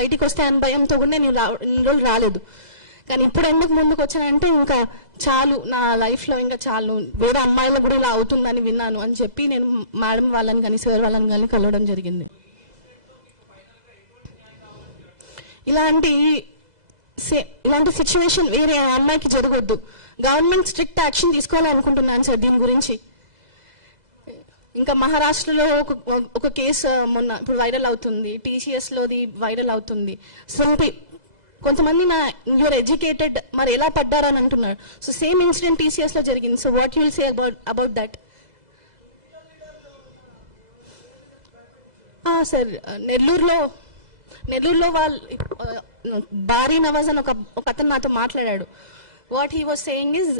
బయటికి వస్తే అని భయంతో కూడా నేను ఇన్ని రోజులు రాలేదు. కానీ ఇప్పుడు ఎందుకు ముందుకు వచ్చానంటే ఇంకా చాలు నా లైఫ్లో, ఇంకా చాలు, వేరే అమ్మాయిలకు కూడా ఇలా అవుతుందని విన్నాను అని చెప్పి నేను మేడం వాళ్ళని కానీ సార్ వాళ్ళని కానీ కలవడం జరిగింది. ఇలాంటి సిచ్యువేషన్ వేరే అమ్మాయికి జరగొద్దు. గవర్నమెంట్ స్ట్రిక్ట్ యాక్షన్ తీసుకోవాలనుకుంటున్నాను సార్ దీని గురించి. ఇంకా మహారాష్ట్రలో ఒక కేసు మొన్న ఇప్పుడు వైరల్ అవుతుంది, TCSలోది వైరల్ అవుతుంది. సో కొంతమంది యూఆర్ ఎడ్యుకేటెడ్, మరి ఎలా పడ్డారని అంటున్నారు. సో సేమ్ ఇన్సిడెంట్ TCSలో జరిగింది. So what you will say about that? Sir నెల్లూరులో వాళ్ళు బారీ నవాజ్ అని ఒక అతను నాతో మాట్లాడాడు. What he was saying is,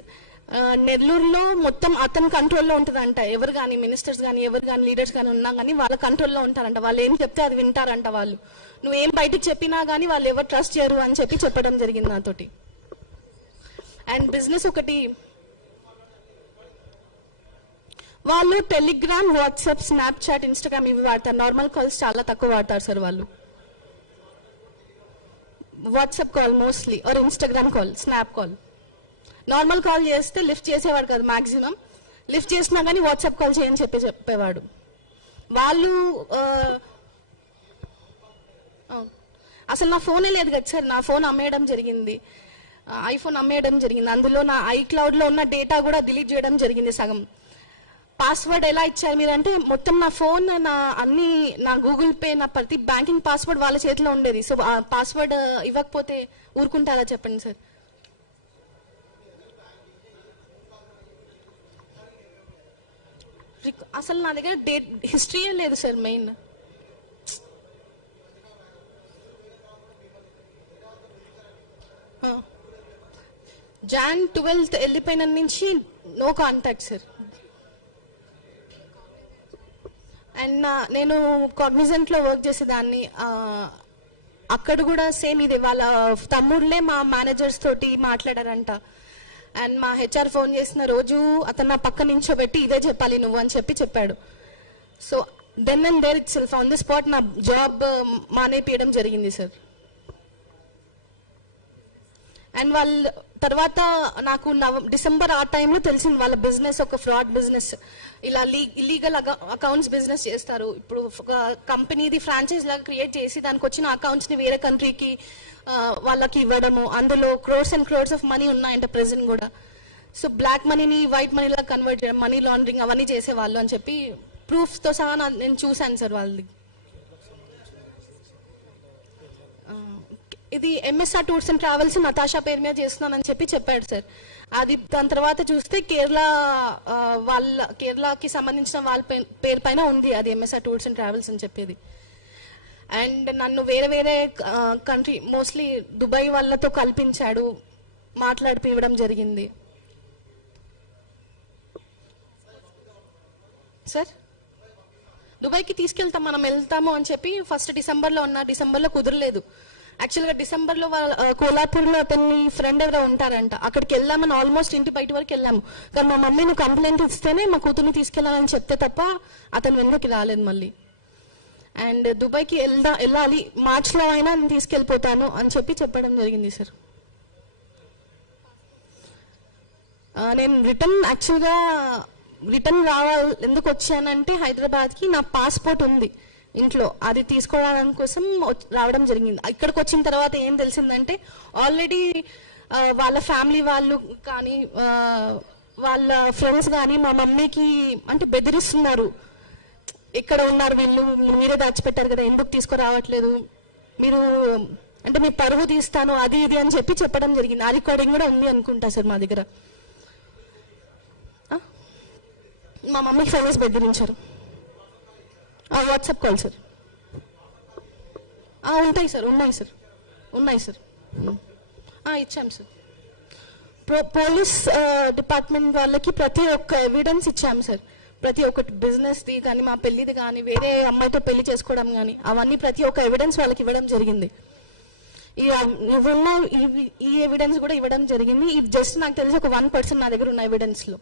నెల్లూరులో మొత్తం అతని కంట్రోల్లో ఉంటుందంట. ఎవరు కానీ మినిస్టర్స్ కానీ ఎవరు కానీ లీడర్స్ కానీ ఉన్నా కానీ వాళ్ళ కంట్రోల్లో ఉంటారంట. వాళ్ళు ఏం చెప్తే అది వింటారంట. వాళ్ళు నువ్వేం బయటికి చెప్పినా కానీ వాళ్ళు ఎవరు ట్రస్ట్ చేయరు అని చెప్పడం జరిగింది నాతోటి. అండ్ బిజినెస్ ఒకటి, వాళ్ళు టెలిగ్రామ్, వాట్సాప్, స్నాప్చాట్, ఇన్స్టాగ్రామ్ ఇవి వాడతారు. నార్మల్ కాల్స్ చాలా తక్కువ వాడతారు సార్ వాళ్ళు. WhatsApp call mostly, or Instagram call, snap call. Normal call చేస్తే లిఫ్ట్ చేసేవాడు కాదు, మాక్సిమం లిఫ్ట్ చేసినా కానీ వాట్సాప్ కాల్ చేయని చెప్పేవాడు. వాళ్ళు అసలు నా ఫోనే లేదు కదా సార్, నా ఫోన్ అమ్మేయడం జరిగింది, ఐఫోన్ అమ్మేయడం జరిగింది. అందులో నా iCloudలో ఉన్న డేటా కూడా డిలీట్ చేయడం జరిగింది సగం. పాస్వర్డ్ ఎలా ఇచ్చారు మీరు అంటే, మొత్తం నా ఫోన్, నా గూగుల్ పే, నా ప్రతి బ్యాంకింగ్ పాస్వర్డ్ వాళ్ళ చేతిలో ఉండేది. సో ఆ పాస్వర్డ్ ఇవ్వకపోతే ఊరుకుంటారా చెప్పండి సార్? అసలు నా దగ్గర హిస్టరీయే లేదు సార్. మెయిన్ Jan 12th వెళ్ళిపోయిన నుంచి నో కాంటాక్ట్ సార్. అండ్ నేను కాగ్నిజెంట్లో వర్క్ చేసేదాన్ని. అక్కడ కూడా సేమ్ ఇది, వాళ్ళ తమ్ముళ్ళే మా మేనేజర్స్ తోటి మాట్లాడారంట. అండ్ మా HR ఫోన్ చేసిన రోజు అతను నా పక్క నించోబెట్టి ఇదే చెప్పాలి నువ్వు అని చెప్పాడు. So then and there itself on the spot నా జాబ్ మానేపియడం జరిగింది సార్. అండ్ వాళ్ళ తర్వాత నాకు డిసెంబర్ ఆ టైంలో తెలిసింది వాళ్ళ బిజినెస్ ఒక ఫ్రాడ్ బిజినెస్, ఇలా ఇల్లీగల్ అకౌంట్స్ బిజినెస్ చేస్తారు. ఇప్పుడు కంపెనీది ఫ్రాంచైజ్ లాగా క్రియేట్ చేసి దానికి వచ్చిన అకౌంట్స్ని వేరే కంట్రీకి వాళ్ళకి ఇవ్వడము, అందులో crores and crores of money ఉన్నాయంటే ప్రెసెంట్ కూడా. సో బ్లాక్ మనీని వైట్ మనీలా కన్వర్ట్ చేయడం, మనీ లాండరింగ్ అవన్నీ చేసేవాళ్ళు అని చెప్పి ప్రూఫ్తో సహా నేను చూశాను సార్ వాళ్ళది. ఇది MSR tours and travels Natasha పేరు మీద చేస్తున్నానని చెప్పాడు సార్. అది దాని తర్వాత చూస్తే కేరళకి సంబంధించిన వాళ్ళ పేరు పైన ఉంది అది, MSR టూర్స్ అండ్ ట్రావెల్స్ అని చెప్పేది. అండ్ నన్ను వేరే కంట్రీ, మోస్ట్లీ దుబాయ్ వాళ్ళతో కల్పించాడు, మాట్లాడిపివ్వడం జరిగింది సార్. దుబాయ్కి తీసుకెళ్తాం, మనం వెళ్తాము అని చెప్పి ఫస్ట్ డిసెంబర్లో కుదరలేదు. యాక్చువల్గా డిసెంబర్లో కోలాపూర్లో అతన్ని ఫ్రెండ్ ఎవరో ఉంటారంట, అక్కడికి వెళ్ళామని ఆల్మోస్ట్ ఇంటి బయట వరకు వెళ్ళాము. కానీ మా మమ్మీ నువ్వు కంప్లైంట్ ఇస్తేనే మా కూతుర్ని తీసుకెళ్ళాలని చెప్తే తప్ప అతను వెనక్కి రాలేదు మళ్ళీ. అండ్ దుబాయ్కి వెళ్ళాలి, మార్చ్లో అయినా నేను తీసుకెళ్ళిపోతాను అని చెప్పడం జరిగింది సార్. నేను రిటర్న్ ఎందుకు వచ్చానంటే, హైదరాబాద్కి నా పాస్పోర్ట్ ఉంది ఇంట్లో, అది తీసుకోవడానికి కోసం రావడం జరిగింది. ఇక్కడికి వచ్చిన తర్వాత ఏం తెలిసిందంటే, ఆల్రెడీ వాళ్ళ ఫ్యామిలీ వాళ్ళు కానీ వాళ్ళ ఫ్రెండ్స్ కానీ మా మమ్మీకి అంటే బెదిరిస్తున్నారు, ఎక్కడ ఉన్నారు వీళ్ళు, మీరే దాచిపెట్టారు కదా, ఎందుకు తీసుకురావట్లేదు మీరు, అంటే మీ పరువు తీస్తాను అది ఇది అని చెప్పడం జరిగింది. ఆ రికార్డింగ్ కూడా ఉంది అనుకుంటా సార్ మా దగ్గర. మా మమ్మీకి ఫోన్ చేసి బెదిరించారు. WhatsApp call sir. ఉన్నాయి సార్. ఇచ్చాం సార్. పోలీస్ డిపార్ట్మెంట్ వాళ్ళకి ప్రతి ఒక్క ఎవిడెన్స్ ఇచ్చాము సార్. ప్రతి ఒక్కటి బిజినెస్ది కానీ, మా పెళ్లిది కానీ, వేరే అమ్మాయితో పెళ్లి చేసుకోవడం కానీ, అవన్నీ ప్రతి ఒక్క ఎవిడెన్స్ వాళ్ళకి ఇవ్వడం జరిగింది. ఈ ఎవిడెన్స్ కూడా ఇవ్వడం జరిగింది. ఇది జస్ట్ నాకు తెలిసి ఒక 1% నా దగ్గర ఉన్న ఎవిడెన్స్లో.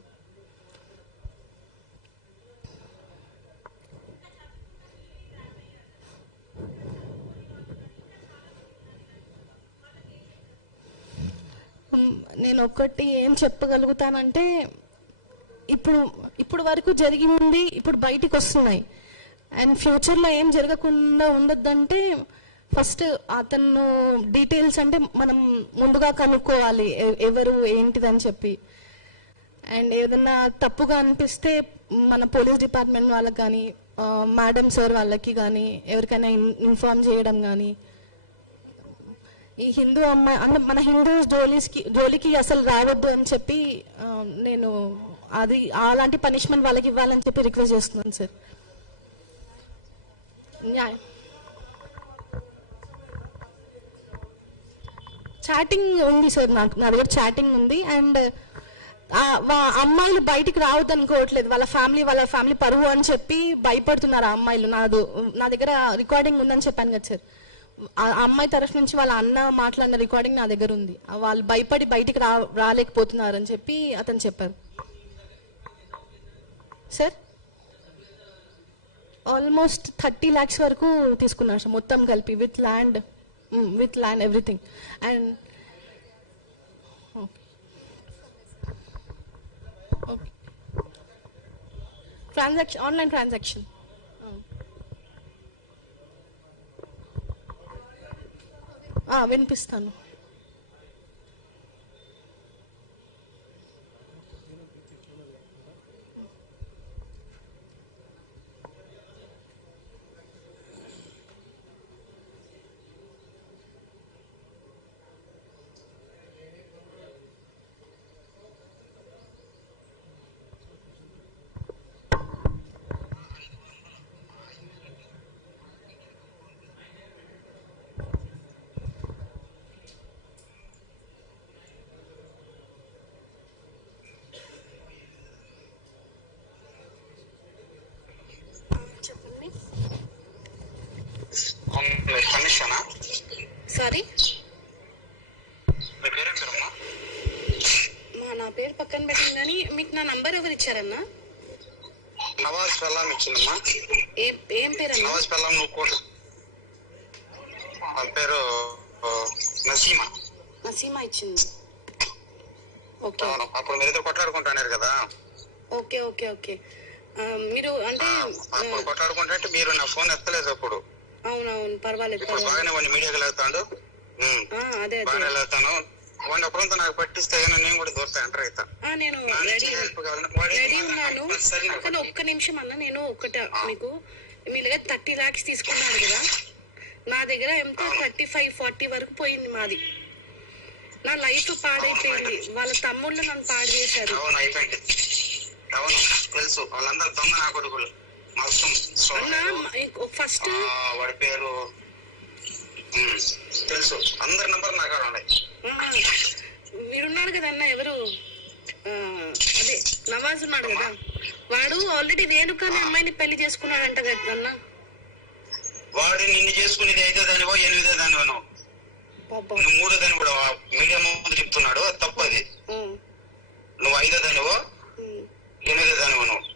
నేను ఒక్కటి ఏం చెప్పగలుగుతానంటే, ఇప్పుడు వరకు జరిగింది ఇప్పుడు బయటికి వస్తున్నాయి. అండ్ ఫ్యూచర్లో ఏం జరగకుండా ఉండొద్దంటే ఫస్ట్ అతను డీటెయిల్స్ అంటే మనం ముందుగా కనుక్కోవాలి ఎవరు ఏంటిదని చెప్పి. అండ్ ఏదైనా తప్పుగా అనిపిస్తే మన పోలీస్ డిపార్ట్మెంట్ వాళ్ళకి కానీ మేడం సార్ వాళ్ళకి కానీ ఎవరికైనా ఇన్ఫార్మ్ చేయడం కానీ. ఈ హిందూ అమ్మాయి అంటే మన హిందూస్ జోలికి అసలు రావద్దు అని చెప్పి నేను అది అలాంటి పనిష్మెంట్ వాళ్ళకి ఇవ్వాలని చెప్పి రిక్వెస్ట్ చేస్తున్నాను సార్. చాటింగ్ ఉంది సార్, నా దగ్గర చాటింగ్ ఉంది. అండ్ అమ్మాయిలు బయటికి రావద్దు అనుకోవట్లేదు, వాళ్ళ ఫ్యామిలీ పరువు అని చెప్పి భయపడుతున్నారు ఆ అమ్మాయిలు. నా దగ్గర రికార్డింగ్ ఉందని చెప్పాను కదా సార్. ఆ అమ్మాయి తరఫు నుంచి వాళ్ళ అన్న మాట్లాడిన రికార్డింగ్ నా దగ్గర ఉంది. వాళ్ళు భయపడి బయటికి రాలేకపోతున్నారు అని చెప్పి అతను చెప్పారు సార్. ఆల్మోస్ట్ 30 lakhs వరకు తీసుకున్నారు సార్ మొత్తం కలిపి, with land everything. And transaction, online transaction. వినిపిస్తాను. సారీ, నా పేరు పక్కన పెట్టింది కానీ మీకు నా నంబర్ ఎవరు ఇచ్చారన్నా? నవాజ్ పెళ్ళాం ఇచ్చిందమ్మా. ఏం పేరు? నవాజ్ పెళ్ళాం. పేరు నసీమా ఇచ్చింది. ఓకే, అప్పుడు మీరిద్దరు కొట్లాడుకుంటున్నారు కదా. Okay okay okay. మీరు అంటే కొట్లాడుకుంటే మీరు నా ఫోన్ ఎత్తలేదు అప్పుడు. అవునవును, పర్వాలేదు. బాగానే వాడిని మీడియాకి వెళ్తాడు, బాగానే వెళ్తాను. వాడిని అప్పుడంతా నాకు పట్టిస్తే నేను కూడా దూరతా ఎంటర్ అవుతాను. నేను రెడీ ఉన్నాను. కానీ ఒక్క నిమిషం అన్న, నేను ఒకటి మీకు, మీ దగ్గర 30 lakhs తీసుకున్నారు కదా, నా దగ్గర ఎంతో 35-40 వరకు పోయింది మాది. నా లైఫ్ పాడైపోయింది, వాళ్ళ తమ్ముళ్ళు నన్ను పాడు చేశారు. అవును, అయిపోయింది. అవును తెలుసు, వాళ్ళందరూ దొంగ నా కొడుకులు మొత్తం. ఫస్ట్ వాడి పేరు తెలుసు, అందరి నంబర్ నా కాడ ఉన్నాయి. మీరున్నారు కదా అన్న, ఎవరు అదే నవాజ్ ఉన్నాడు కదా, వాడు ఆల్రెడీ రేణుకాని అమ్మాయిని పెళ్లి చేసుకున్నాడంట కదా అన్న. వాడు నిన్ను చేసుకునేది 5వ దానివో 8వ దానివో, నువ్వు 3వ దాని కూడా మీడియా ముందు చెప్తున్నాడు. తప్పు అది. నువ్వు 5వ దానివో 8వ దానివో. నువ్వు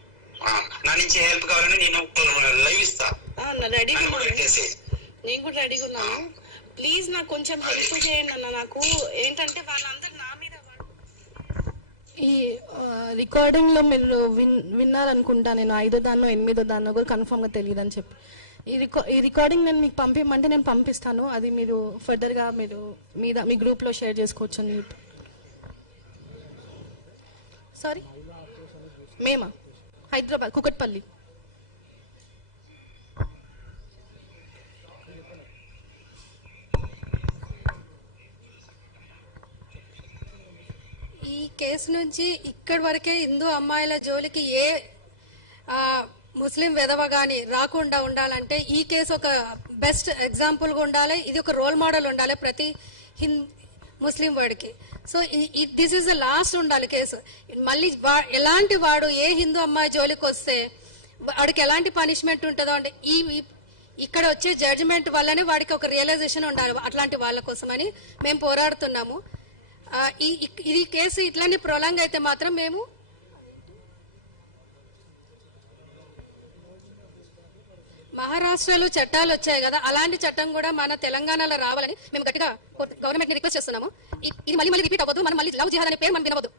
నా నుంచి హెల్ప్ కావాలని నేను లైవ్ ఇస్తా. నేను కూడా రెడీగా ఉన్నాను. ప్లీజ్ నాకు కొంచెం హెల్ప్ చేయండి అన్న. నాకు ఏంటంటే వాళ్ళందరూ నా మీద, ఈ రికార్డింగ్ లో మీరు విన్నారనుకుంటా, నేను 5వ దాన్నో 8వ దాన్నో కూడా కన్ఫర్మ్ గా తెలియదు అని చెప్పి. ఈ రికార్డింగ్ నేను మీకు పంపించమంటే నేను పంపిస్తాను. అది మీరు ఫర్దర్ గా మీరు మీ గ్రూప్ లో షేర్ చేసుకోవచ్చు అని. సారీ, మేమా హైదరాబాద్, కుకట్పల్లి. ఈ కేసు నుంచి ఇక్కడి వరకే హిందూ అమ్మాయిల జోలికి ఏ ముస్లిం వెధవ గాని రాకుండా ఉండాలంటే ఈ కేసు ఒక బెస్ట్ ఎగ్జాంపుల్గా ఉండాలి. ఇది ఒక రోల్ మోడల్ ఉండాలి ప్రతి ముస్లిం వాడికి. So this is the last ఉండాలి కేసు. మళ్ళీ ఎలాంటి వాడు ఏ హిందూ అమ్మాయి జోలికి వస్తే వాడికి ఎలాంటి పనిష్మెంట్ ఉంటుందో అంటే ఇక్కడ వచ్చే జడ్జిమెంట్ వల్లనే వాడికి ఒక రియలైజేషన్ ఉండాలి అట్లాంటి వాళ్ళ కోసమని మేము పోరాడుతున్నాము. ఇది కేసు ఇట్లానే ప్రొలాంగ్ అయితే మాత్రం మేము మహారాష్ట్రలో చట్టాలు వచ్చాయి కదా, అలాంటి చట్టం కూడా మన తెలంగాణలో రావాలని మేము గట్టిగా గవర్నమెంట్ ని రిక్వెస్ట్ చేస్తున్నాము. ఇది మళ్ళీ రిపీట్ అవ్వదు. మనం మళ్ళీ లవ్ జిహాద్ అనే పేరు మనం వినవద్దు.